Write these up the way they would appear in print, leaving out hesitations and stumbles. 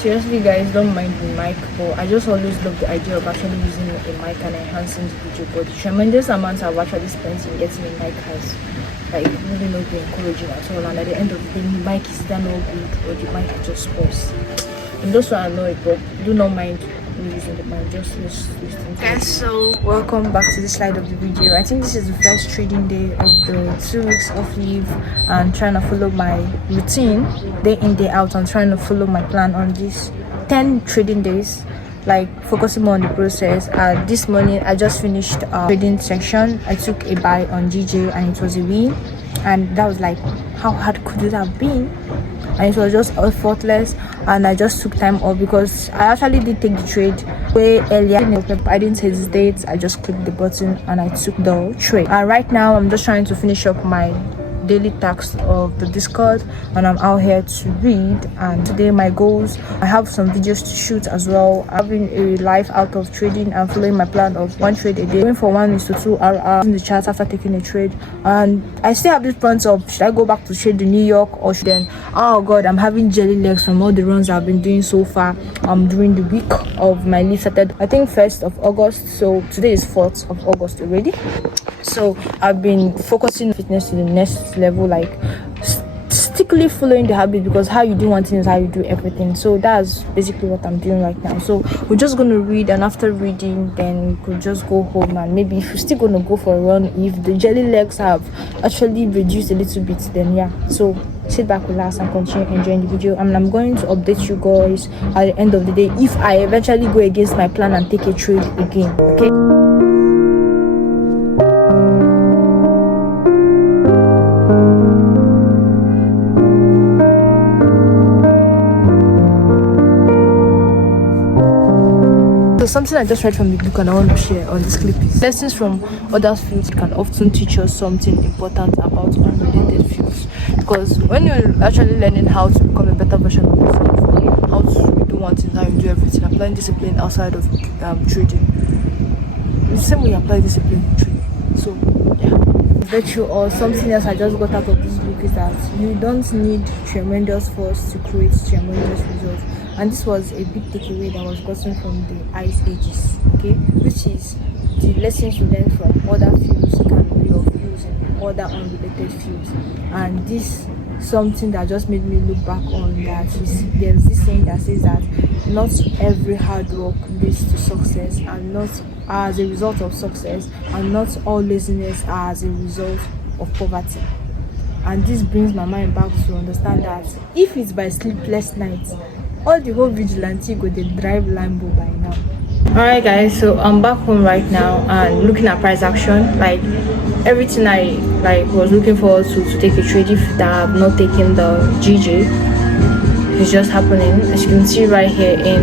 Seriously guys, don't mind the mic, but I just always love the idea of actually using a mic and enhancing the video. But the tremendous amounts I've actually spent in getting a mic has like really not been encouraging at all, and at the end of the day the mic is either not good or the mic just spoils. And those who are annoyed, but do not mind me using the mic, just listen. Guys, so welcome back to this slide of the video. I think this is the first trading day of the 2 weeks off leave and trying to follow my routine day in day out and trying to follow my plan on these 10 trading days, like focusing more on the process. This morning I just finished trading section. I took a buy on GJ and it was a win, and that was like, how hard could it have been? And it was just effortless, and I just took time off because I actually did take the trade way earlier. I didn't hesitate, I just clicked the button and I took the trade. And right now I'm just trying to finish up my daily tasks of the Discord, and I'm out here to read. And today my goals, I have some videos to shoot as well. Having a life out of trading and following my plan of 1 trade a day, going for 1 to 2 RR in the chat after taking a trade. And I still have this plans of, should I go back to trade in New York, or should then, oh god, I'm having jelly legs from all the runs I've been doing so far during the week of my leave started I think 1st of August, so today is 4th of August already. So I've been focusing on fitness to the next level, like strictly following the habit, because how you do one thing is how you do everything. So that's basically what I'm doing right now. So we're just going to read, and after reading then we could just go home, and maybe if we're still going to go for a run, if the jelly legs have actually reduced a little bit, then yeah, so sit back, relax and continue enjoying the video. And I'm going to update you guys at the end of the day if I eventually go against my plan and take a trade again. Okay. So something I just read from the book and I want to share on this clip is, lessons from other fields can often teach us something important about unrelated fields. Because when you're actually learning how to become a better version of yourself, how to do one thing, how you do everything, applying discipline outside of trading, the same way you apply discipline in trading. So yeah, virtue or something else I just got out of this book is that you don't need tremendous force to create tremendous results. And this was a big takeaway that was gotten from the Ice Ages, okay, which is the lessons you learn from other fields can be of use in other unrelated fields. And this something that just made me look back on that is, there's this saying that says that not every hard work leads to success, and not as a result of success, and not all laziness are as a result of poverty. And this brings my mind back to understand that if it's by sleepless nights, all the whole vigilante go they drive Lambo by now. Alright guys, so I'm back home right now and looking at price action. Like everything I was looking forward to take a trade, if that I have not taken the GJ, it's just happening. As you can see right here in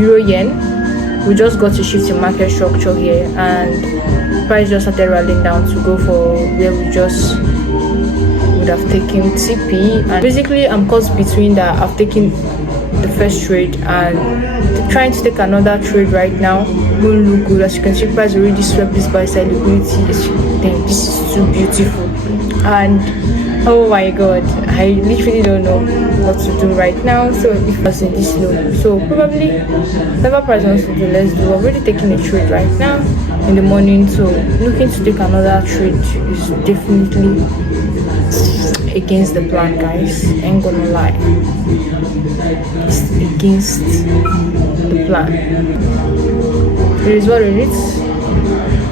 Euro Yen, we just got to shift in market structure here, and price just started rallying down to go for where we just would have taken TP. And basically I'm caught between that. I've taken the first trade and trying to take another trade right now won't look good. As you can see, price already swept this buy side liquidity. This is too beautiful, and oh my god, I literally don't know what to do right now. So if I was in this low, so probably whatever price wants to do, let's do. I'm already taking a trade right now in the morning, so looking to take another trade is definitely against the plan, guys. Ain't gonna lie, it's against the plan. It is what it is.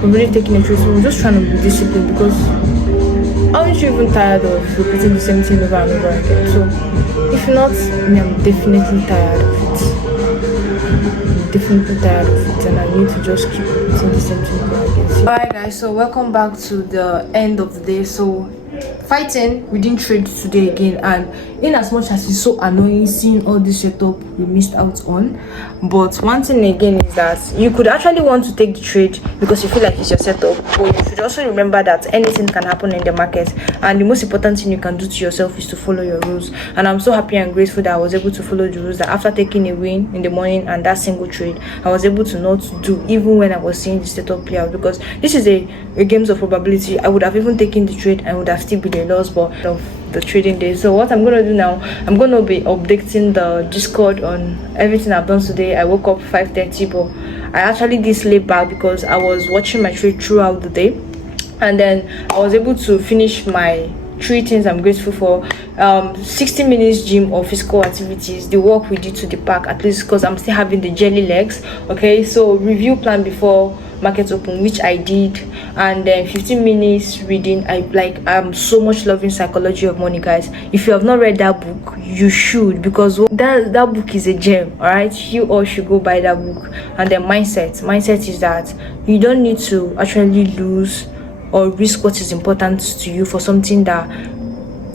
We're really taking a trade, so we're just trying to be disciplined, because aren't you even tired of repeating the same thing over and over again? So if not, I'm definitely tired of it. Definitely tired of it, and I need to just keep repeating the same thing over again. Alright guys, so welcome back to the end of the day. So fighting, we didn't trade today again, and in as much as it's so annoying seeing all this setup we missed out on, but one thing again is that you could actually want to take the trade because you feel like it's your setup, but you should also remember that anything can happen in the market, and the most important thing you can do to yourself is to follow your rules. And I'm so happy and grateful that I was able to follow the rules, that after taking a win in the morning and that single trade, I was able to not do even when I was seeing the setup play out, because this is a games of probability. I would have even taken the trade and would have still been a loss, but the trading day. So what I'm gonna do now, I'm gonna be updating the Discord on everything I've done today. I woke up 5:30, but I actually did sleep back because I was watching my trade throughout the day, and then I was able to finish my 3 things I'm grateful for. 60 minutes gym or physical activities, the walk we did to the park, at least because I'm still having the jelly legs. Okay, so review plan before market open, which I did, and then 15 minutes reading. I'm so much loving Psychology of Money, guys. If you have not read that book, you should, because that book is a gem. All right, you all should go buy that book. And then mindset is that you don't need to actually lose or risk what is important to you for something that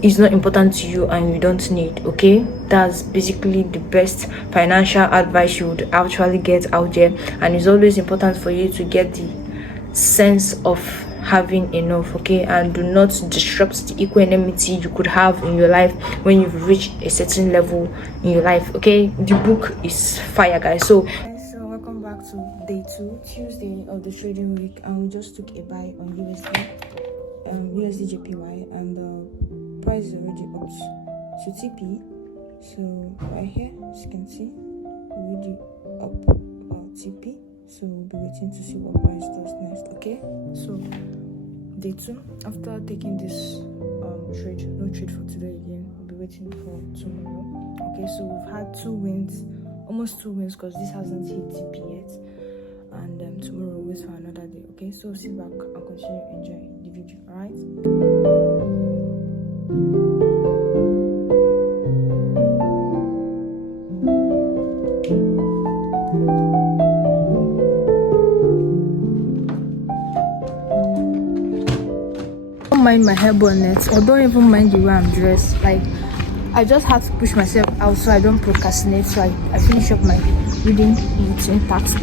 is not important to you and you don't need. Okay, that's basically the best financial advice you would actually get out there. And it's always important for you to get the sense of having enough. Okay, and do not disrupt the equanimity you could have in your life when you've reached a certain level in your life. Okay, the book is fire, guys. So welcome back to day 2, Tuesday of the trading week, and we just took a buy on USD JPY, and the price is already up to TP. So right here, as you can see, already up about TP. So we'll be waiting to see what price does next. Okay, so day 2, after taking this trade, no trade for today again, we'll be waiting for tomorrow. Okay, so we've had 2 wins, almost 2 wins, because this hasn't hit TP yet, and tomorrow we'll wait for another day. Okay, so sit back and continue enjoying the video. All right. Don't mind my hair bonnet, or don't even mind the way I'm dressed. Like, I just have to push myself out so I don't procrastinate. So I finish up my reading routine task.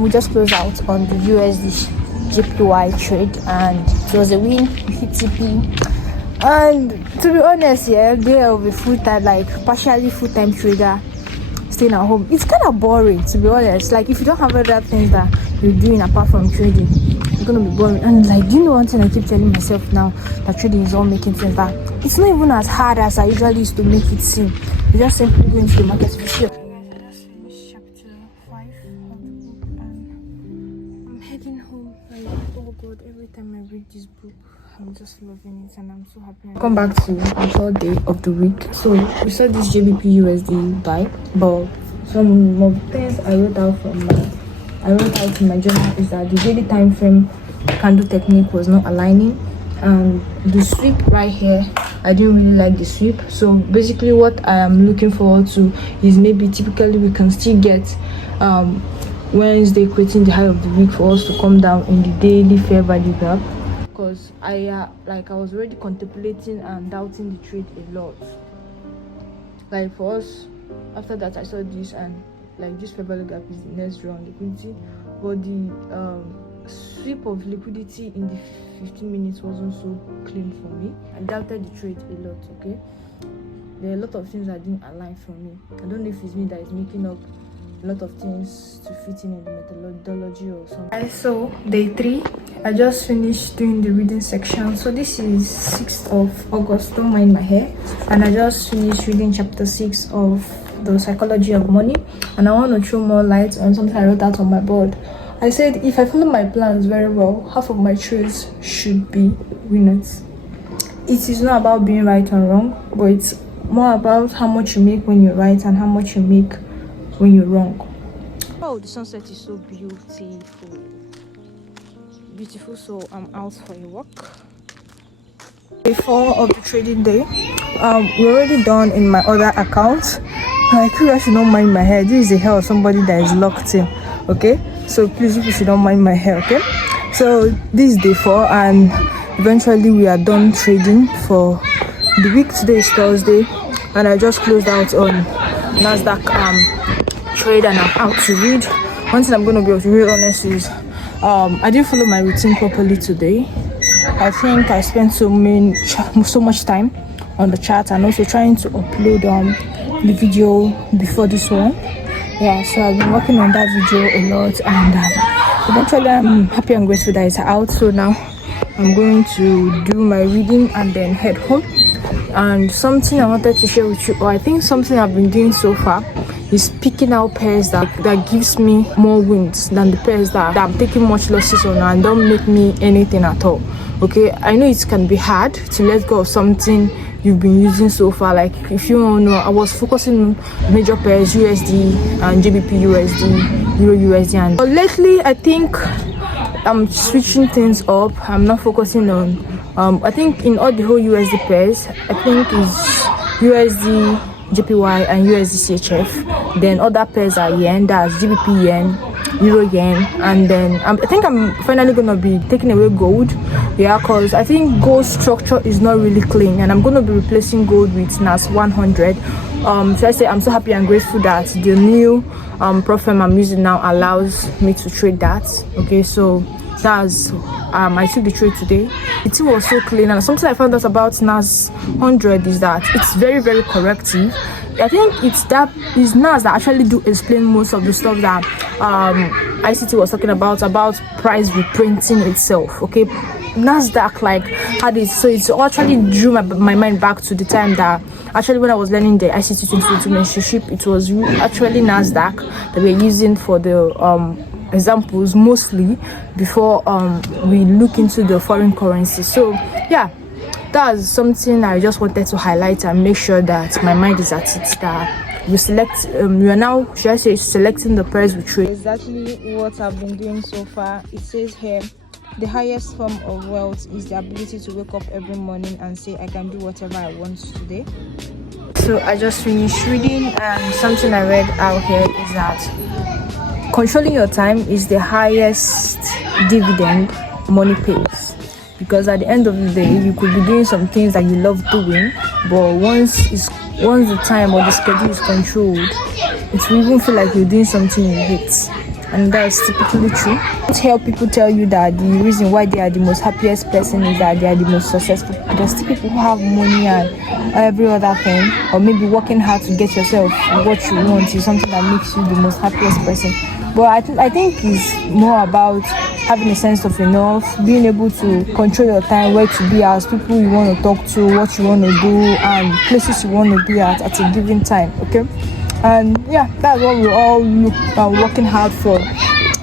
We just closed out on the USD JPY trade, and it was a win. We hit TP, and to be honest, yeah, day of a full-time, like partially full-time trader staying at home, it's kind of boring, to be honest. Like, if you don't have other things that you're doing apart from trading, it's gonna be boring. And like, do you know one thing I keep telling myself now, that trading is all making sense, that it's not even as hard as I usually used to make it seem. You just simply go into the market for sure. I just finished chapter 5 of the book, and I'm heading home. Like, oh god, every time I read this book, I'm just loving it, and I'm so happy. Come back to the third day of the week. So we saw this JBP USD buy, but some of the things I wrote out in my journal is that the daily time frame candle technique was not aligning, and the sweep right here, I didn't really like the sweep. So basically what I am looking forward to is maybe typically we can still get Wednesday creating the high of the week for us to come down in the daily fair value gap, because I was already contemplating and doubting the trade a lot. Like, for us, after that I saw this, and like, this fair value gap is the next draw on liquidity, but the sweep of liquidity in the 15 minutes wasn't so clean for me. I doubted the trade a lot. Okay, there are a lot of things that didn't align for me. I don't know if it's me that is making up a lot of things to fit in the methodology or something. So day 3, I just finished doing the reading section. So this is 6th of August, don't mind my hair, and I just finished reading chapter 6 of the Psychology of Money, and I want to throw more light on something I wrote out on my board. I said if I follow my plans very well, half of my trades should be winners. It is not about being right and wrong, but it's more about how much you make when you're right and how much you make when you're wrong. Oh, the sunset is so beautiful. So I'm out for a walk. Day 4 of the trading day. We're already done in my other account. Like, you guys should not mind my hair. This is the hair of somebody that is locked in. Okay, so please, you should not mind my hair. Okay, so this is day 4, and eventually we are done trading for the week. Today is Thursday, and I just closed out on NASDAQ trade, and I'm out to read. One thing I'm going to be real honest is I didn't follow my routine properly today. I think I spent so much time on the chat, and also trying to upload the video before this one. Yeah, so I've been working on that video a lot, and eventually I'm happy and grateful that it's out. So now I'm going to do my reading and then head home. And something I wanted to share with you, or I think something I've been doing so far, is picking out pairs that gives me more wins than the pairs that I'm taking much losses on and don't make me anything at all. Okay, I know it can be hard to let go of something you've been using so far. Like, if you don't know, I was focusing on major pairs, USD and JBP USD, Euro USD, and but lately I think I'm switching things up. I'm not focusing on I think in all the whole USD pairs, I think is USD JPY and USD CHF. Then other pairs are yen, that's GBP yen, Euro yen, and then I think I'm finally gonna be taking away gold. Yeah, because I think gold structure is not really clean, and I'm gonna be replacing gold with NAS100. So I say I'm so happy and grateful that the new platform I'm using now allows me to trade that. Okay, so that's I took the trade today. The thing was so clean, and something I found out about NAS100 is that it's very, very corrective. I think it's NAS that actually do explain most of the stuff that ICT was talking about price reprinting itself. Okay, NASDAQ like had it, so it's actually drew my mind back to the time that actually when I was learning the ICT 2022 mentorship, it was actually NASDAQ that we're using for the examples mostly before we look into the foreign currency. So yeah, that's something I just wanted to highlight and make sure that my mind is at it, that we select we are now, should I say, selecting the pairs we trade. Exactly what I've been doing so far. It says here, the highest form of wealth is the ability to wake up every morning and say I can do whatever I want today. So I just finished reading, and something I read out here is that controlling your time is the highest dividend money pays, because at the end of the day you could be doing some things that you love doing, but once the time or the schedule is controlled, it will even feel like you're doing something you hate. And that's typically true. Don't hear people tell you that the reason why they are the most happiest person is that they are the most successful. There's still people who have money and every other thing, or maybe working hard to get yourself what you want is something that makes you the most happiest person. But I think it's more about having a sense of enough, being able to control your time, where to be at, people you want to talk to, what you want to do, and places you want to be at a given time. Okay, and yeah, that's what we all working hard for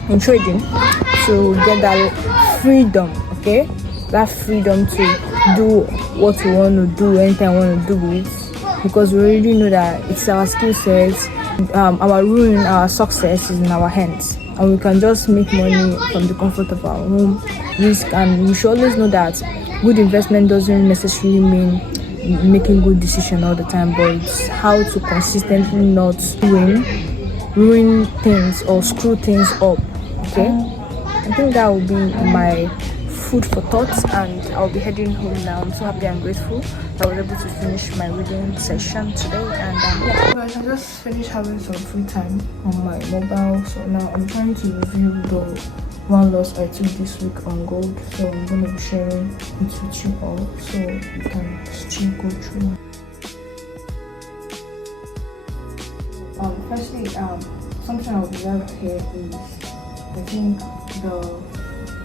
in trading, to get that freedom. Okay, that freedom to do what we want to do, anything I want to do with, because we already know that it's our skill sets. Our ruin, our success is in our hands, and we can just make money from the comfort of our home. Risk, and we should always know that good investment doesn't necessarily mean making good decisions all the time, but it's how to consistently not ruin things or screw things up. Okay, I think that will be my food for thought, and I'll be heading home now. I'm so happy and grateful that I was able to finish my reading session today. And yeah, guys, I just finished having some free time on my mobile, so now I'm trying to review the one loss I took this week on gold. So I'm going to be sharing it with you all, so you can still go through. Firstly, something I observed here is, I think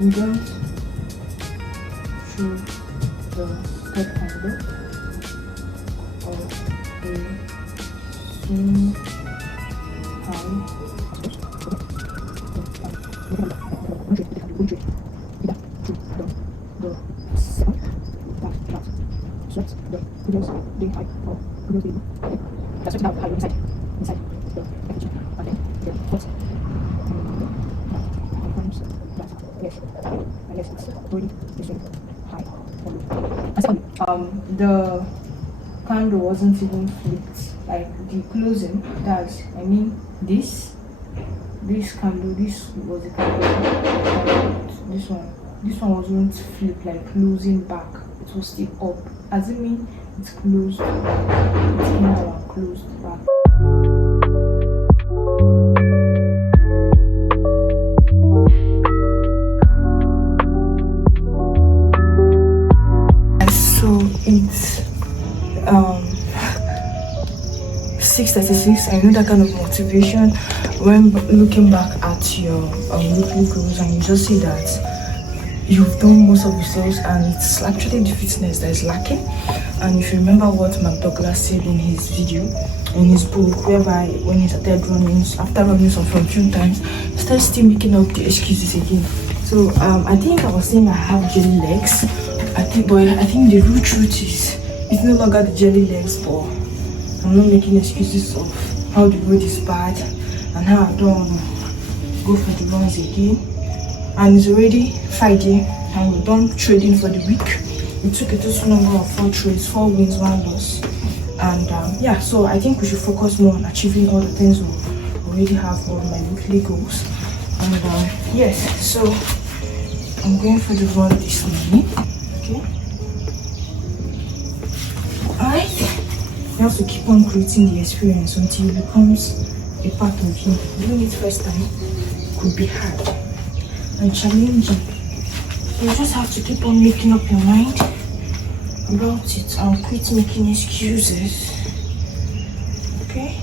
we don't show the third candle of a swing high. The candle wasn't even flipped, like the closing, that's, I mean, this candle, this was the candle, this one wasn't flipped, like closing back, it was still up, as it mean it's closed, it's in our closed back. It's 6:36. I know that kind of motivation when looking back at your weekly close, and you just see that you've done most of the sales, and it's actually the fitness that is lacking. And if you remember what Mark Douglas said in his video, in his book, whereby when he started running, after running some from a few times, he started still making up the excuses again. So I think I was saying I have jelly legs. I think the real truth is it's no longer the jelly legs, but I'm not making excuses of how the road is bad and how I don't want to go for the runs again. And it's already Friday and we're done trading for the week. We took a total number of 4 trades, 4 wins, 1 loss. And yeah, so I think we should focus more on achieving all the things we already have on my weekly goals. And yes, so I'm going for the run this morning. Okay. Alright. You have to keep on creating the experience until it becomes a part of you. Doing it first time could be hard and challenging. So you just have to keep on making up your mind about it and quit making excuses. Okay?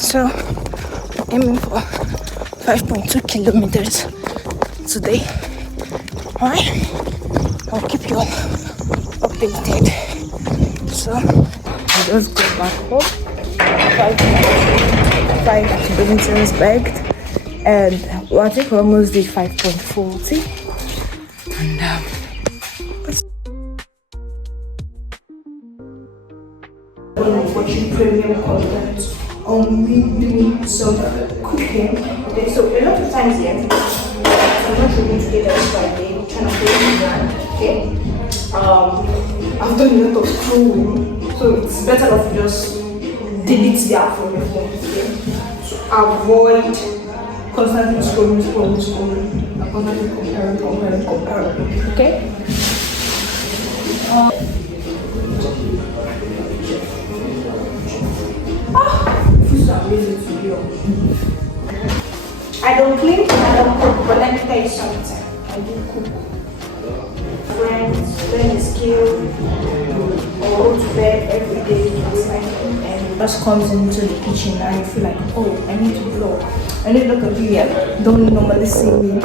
So, aiming for 5.2 kilometers today. Alright, I'll keep you all updated. So, I just go back home. 5 kilometers bagged, and well, I think we almost did 5.40. And watching premium content on me doing some cooking. Okay, so a lot of times here, I'm not really together this Friday, I'm trying to play with okay. I've done a lot of scrolling, so it's better off just delete the app from your phone. Okay? So avoid constantly scrolling, and constantly comparing. Okay? I don't clean and I don't cook, but let me tell you something. I do cook. Friends, learn a skill, or go to bed every day and just comes into the kitchen and you feel like, oh, I need to vlog. I need to look at you. Don't normally see me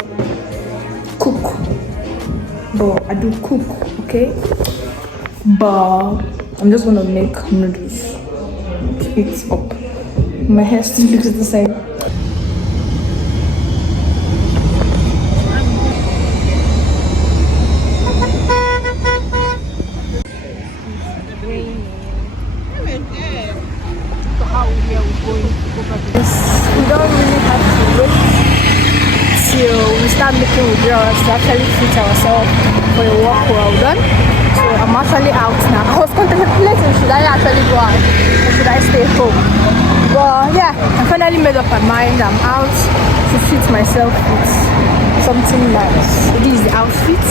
cook, but I do cook, okay? But I'm just gonna make noodles. It's up. My hair still looks the same. So how we are going over this? We don't really have to wait till we start making withdrawals to actually fit ourselves for a walk well done. So I'm actually out now. I was contemplating, should I actually go out or should I stay home? But yeah, I finally made up my mind. I'm out to fit myself with something nice. This is the outfit.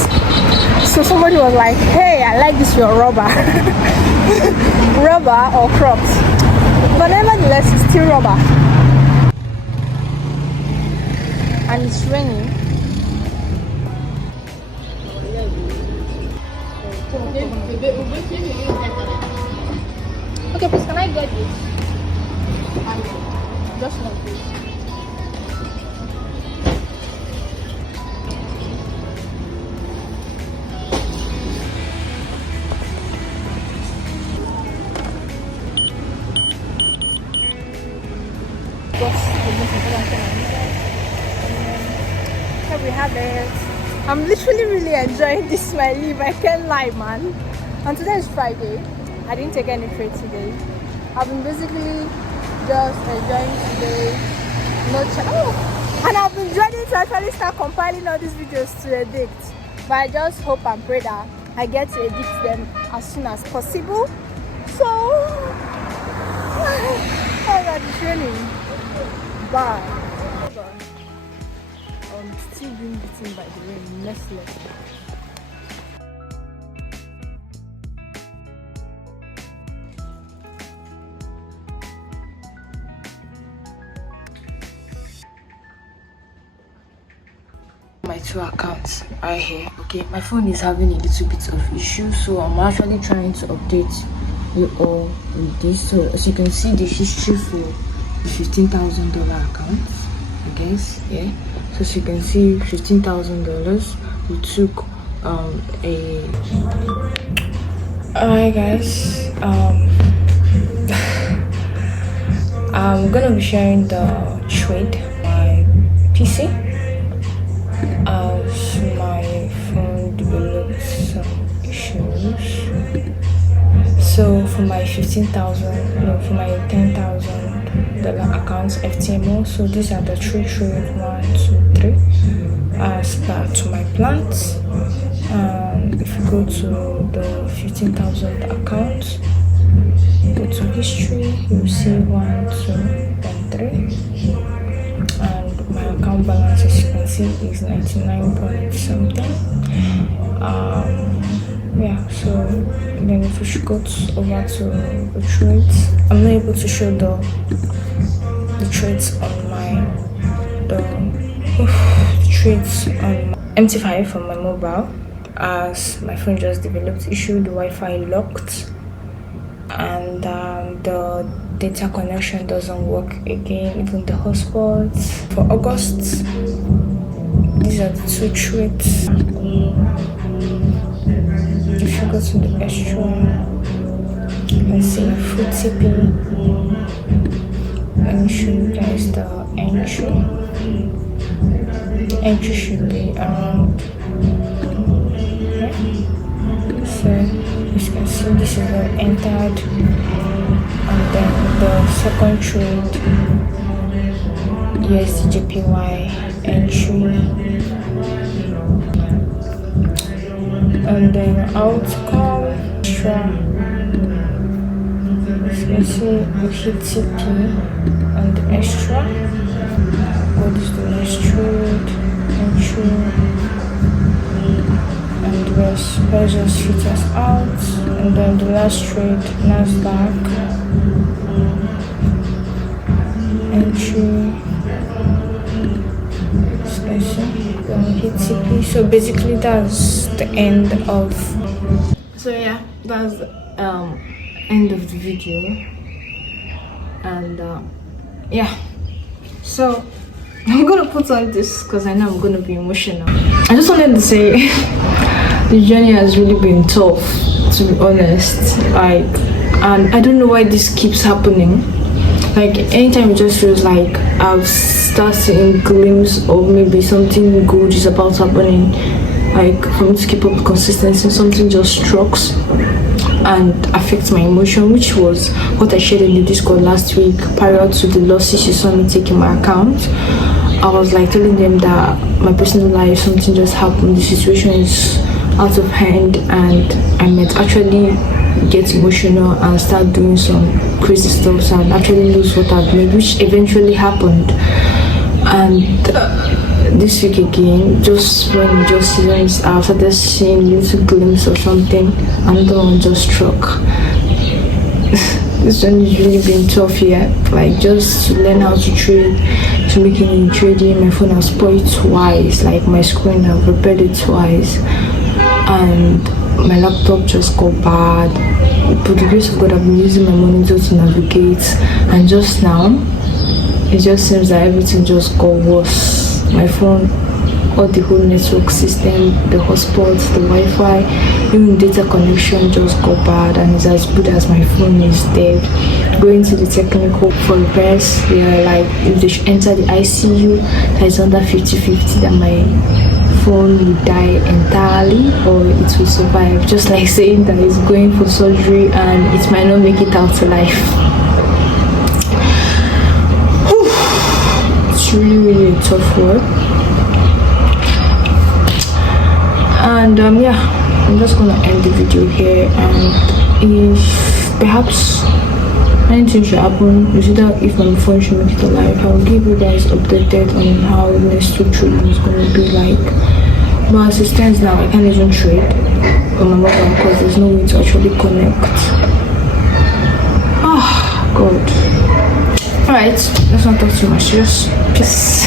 So somebody was like, hey, I like this, your rubber. Rubber or cropped. But nevertheless, it's still rubber. And it's raining. Okay, please, can I get this? Just like this. Here we have it. I'm literally really enjoying this my leave. I can't lie, man. And today is Friday. I didn't take any trade today. I've been basically just enjoying today. And I've been dreading to actually start compiling all these videos to edit. But I just hope and pray that I get to edit them as soon as possible. So I got the training. Bye. I'm still being beaten by the rain, merciless. My two accounts right here. Okay, my phone is having a little bit of issue, so I'm actually trying to update you all with this. So as you can see, the history for the $15,000 account, I guess, yeah. So as you can see, $15,000. We took alright guys, I'm gonna be sharing the trade on my PC as my phone developed some issues. So for my for my $10,000 accounts FTMO, so these are the three trades, 1, 2, 3, as per to my plans. If you go to the 15,000 account, go to history, you'll see 1, 2, and 3, and my account balance, as you can see, is 99 point something. Yeah, so then if we should go over to the trades, I'm not able to show the trades on my trades on my MT5 on my mobile, as my phone just developed issue, the Wi-Fi locked, and the data connection doesn't work again, even the hotspots. For August, these are the two trades. If you go to the extra, you can see full TP, and show you guys the entry. The entry should be around here. So as you can see, this is the entered, and then the second trade, USDJPY entry, and then outcome extra. As you can see, we hit TP and the extra. What is the next trade? Entry. And the rest just hit us out. And then the last trade, NASDAQ. Entry. Hit TP. So basically that's the end of. So yeah, that's the end of the video. And yeah, so I'm gonna put on this because I know I'm gonna be emotional. I just wanted to say the journey has really been tough, to be honest. Like, and I don't know why this keeps happening. Like, anytime it just feels like I've started seeing glimpses of maybe something good is about happening, like for me to keep up consistency, something just strikes and affects my emotion, which was what I shared in the Discord last week prior to the losses you saw me taking my account. I was like telling them that my personal life, something just happened, the situation is out of hand, and I might actually get emotional and start doing some crazy stuff and actually lose what I've made, which eventually happened. And this week again, just when just seasons I started seeing little glimpse of something, another one just struck. This one has really been tough here. Like, just to learn how to trade, to make it in trading. My phone has spoiled twice, like my screen, I've repaired it twice, and my laptop just got bad. But the grace of God, I've been using my monitor to navigate, and just now it just seems that everything just got worse. My phone, all the whole network system, the hotspots, the Wi-Fi, even data connection just got bad, and it's as good as my phone is dead. Going to the technical for repairs, they're like, if they enter the ICU, that is under 50-50 that my phone will die entirely or it will survive. Just like saying that it's going for surgery and it might not make it out to life. Whew. It's really a tough work. And yeah, I'm just gonna end the video here, and if perhaps anything should happen, either if my phone should make it alive, I'll give you guys updated on how next week trading is going to be like. But as it stands now, I can't even trade on my mobile because there's no way to actually connect. Oh God. Alright, let's not talk too much, just peace.